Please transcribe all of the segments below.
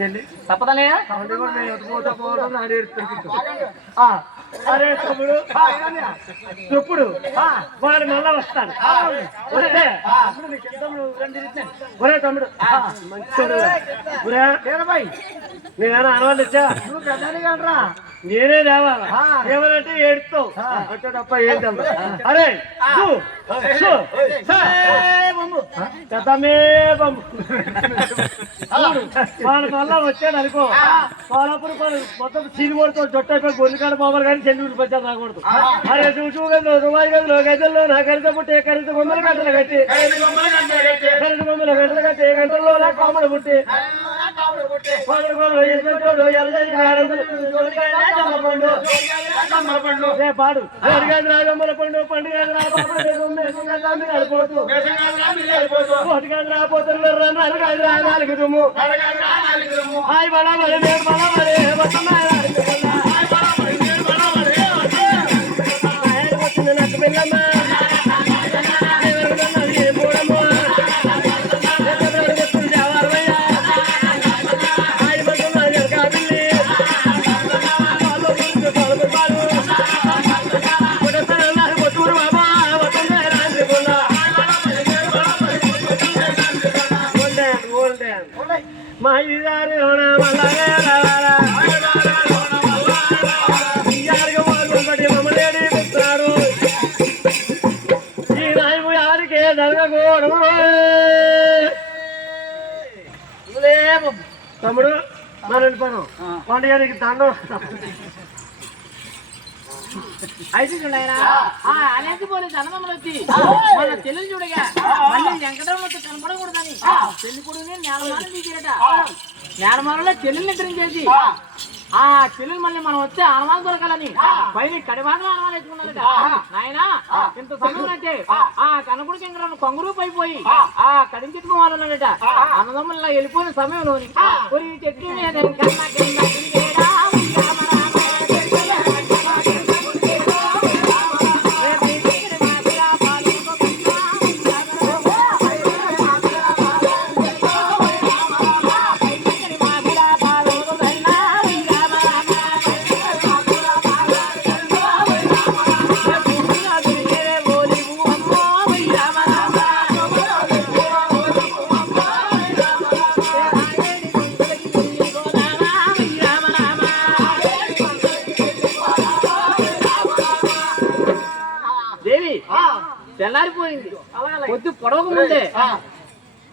చెల్లి తప్పదనే అరే తమ్ముడు ఇప్పుడు వాడు మళ్ళా వస్తాను వస్తే ఒరే తమ్ముడు నేనేనా అనవాలి ఇచ్చా నువ్వు ప్రధాని కానరా నేనే రావాలా ఏమనంటే ఏడుతావు అంటే తప్ప ఏం తెలు అరే పెద్దమే బొమ్మ వాళ్ళు మళ్ళా వచ్చాడు అనుకో వాళ్ళప్పుడు మొత్తం చీనిపోడుతో జొట్టు అయిపోయి గొల్లికాడ బాబులు కానీ చెల్లి వచ్చారు రాకూడదు అరే చూసు గదులు రుమాయి గదులు గదుల్లో నా కరిత పుట్టి కరిత బొమ్మలు గంటలు కట్టి కరిత బొమ్మలు గంటలు కట్టి ఏ గంటల్లో కామడు పుట్టి పాడు రాజమ్మల పండు పండుగ రాపోతున్నారు నాలుగు దుమ్ము హాయ్ బడా బడే బడా బడే నాకు పిల్లమ్మా తమ్ముడు మనం వెళ్ళిపోయాను పండుగకి దండం అయితే అనేది పోనీ జనమమ్మలు వచ్చి మన చెల్లెలు చూడగా మళ్ళీ వెంకటరమతో కనపడకూడదని పెళ్లి కొడుకుని నేలమాలను తీసిరట నేలమాలలో చెల్లెలు నిద్రించేసి ఆ చెల్లెలు మళ్ళీ మనం వచ్చే అనుమానం దొరకాలని పైన కడివాదలు అనుమానం ఎత్తుకున్నారట నాయన ఇంత సమయం అంటే ఆ కనకుడికి ఇంకా కొంగురు పైపోయి ఆ కడించెత్తుకోవాలన్నాడట అన్నదమ్ముల వెళ్ళిపోయిన సమయంలోని చెట్టు మీద తెల్లారిపోయింది పొద్దు పొడవకు ముందే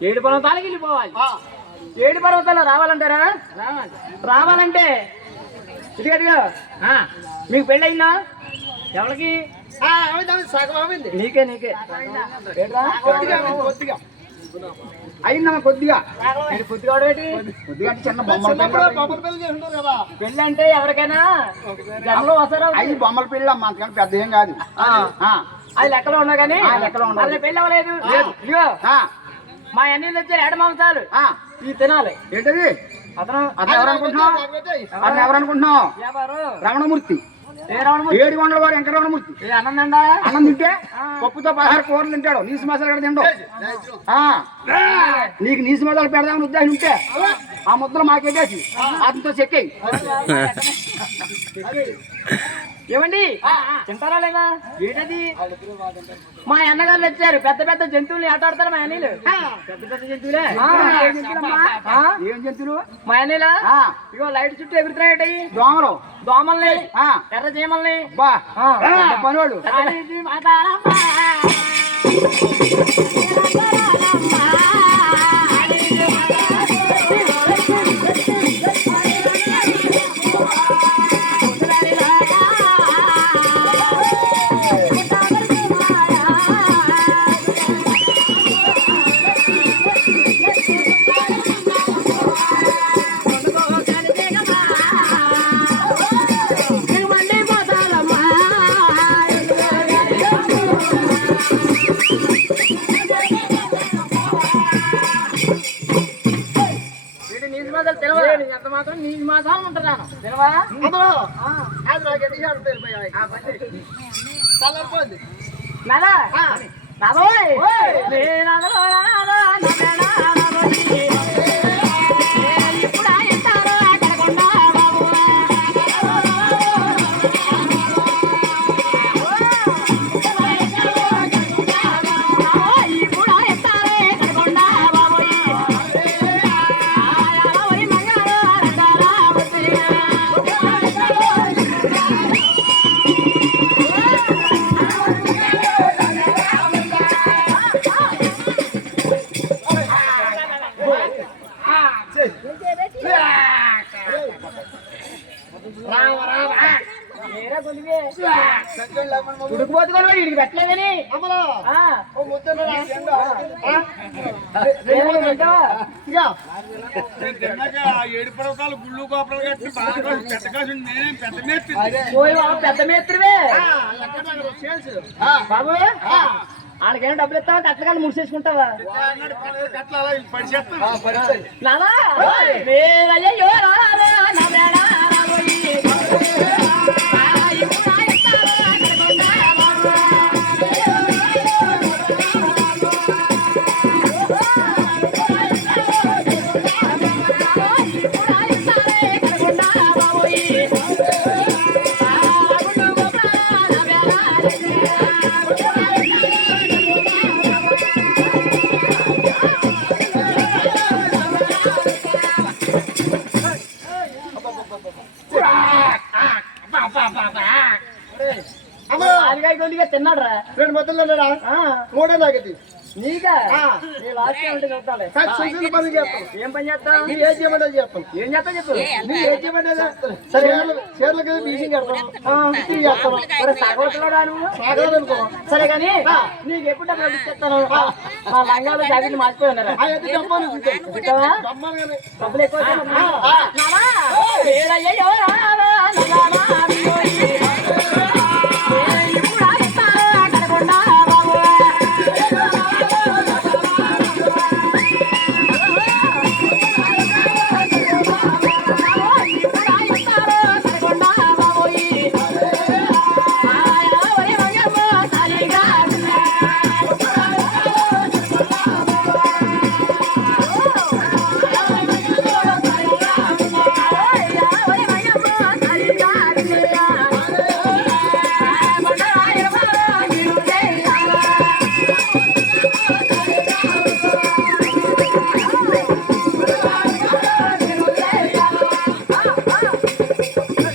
7 పర్వతాలకు వెళ్ళిపోవాలి 7 పర్వతాలు రావాలంటారా రావాలంటే ఇదిగదిగా మీకు పెళ్ళయిందా ఎవరికి నీకే నీకే అయిందమ్మా కొద్దిగా కొద్దిగా కొద్దిగా చిన్న బొమ్మల పెళ్ళి అంటే ఎవరికైనా జనంలో వస్తారు అవి బొమ్మల పెళ్ళి అమ్మ అంతకంటే పెద్ద ఏం కాదు అది లెక్కలో ఉన్నా కానీ అసలు పెళ్ళి అవ్వలేదు ఇదిగో మా అన్ని వచ్చారు ఏడ మాంసాలు ఈ తినాలి ఏంటది అతను ఎవరనుకుంటున్నావు రమణమూర్తి 7 వారు వెంకట రమణమూర్తి అన్నం తింటే పప్పుతో 16 కూరలు తింటాడు నీసు మసాలా కూడా తింటావు నీకు నీసు మసాలా పెడదామని ఉద్దేశం ఉంటే ఆ ముద్దలు మాకేసి అతనితో చెక్కాయి ఏమండి తింటారా లేదా ఏంటది మా అన్నగారు వచ్చారు పెద్ద పెద్ద జంతువులు ఆటాడతారు మా అన్నీలు పెద్ద పెద్ద జంతువులే ఏం జంతువులు మా అన్నీలా ఇగో లైట్ చుట్టూ ఎగురుతున్నాయి దోమలు దోమల్ని ఎర్ర చీమల్ని పనివాడు ఎంత మాత్రం నీ మాసాలు ఉంటున్నాను ఇప్పుడు వీడికి పెట్టలేదని అమ్మలా ఆ, ఓ ముద్ద ఏడు పర్వతాలు గుళ్ళు గోపురాలు కట్టి బాగా పెద్ద కాసు నేనే పెద్ద మేస్త్రి. పెద్ద మేస్త్రివే బాబు వాళ్ళకేం డబ్బులు ఇస్తావా కట్టగానే ముడిసేసుకుంటావా అట్లా అలా పడిచేస్తాను. నానా వేరయ్యో రావే నా వేళ రాబోయి. ఆలుగాయ గొంతుగా తిన్నాడురా 2 మొదలు మూడే నాగతి నీకా నీ లాస్ట్ అంటే చెప్తాలే పని చేస్తాను. ఏం పని చేస్తావు నీ ఏం చేయమంటే చేస్తాను. ఏం చేస్తావు చెప్పు నీ ఏం చేయమంటే చేస్తాను. సరే చీరలకి బీసింగ్ కడతాను చేస్తాను. మరి సాగవతలోడా నువ్వు సాగాలనుకో సరే కానీ నీకు ఎప్పుడు డబ్బులు ఇచ్చేస్తాను మా లంగాలో జాకెట్ మార్చిపోయి ఉన్నారా అయితే చెప్పాను ఇస్తావా? కానీ డబ్బులు ఎక్కువ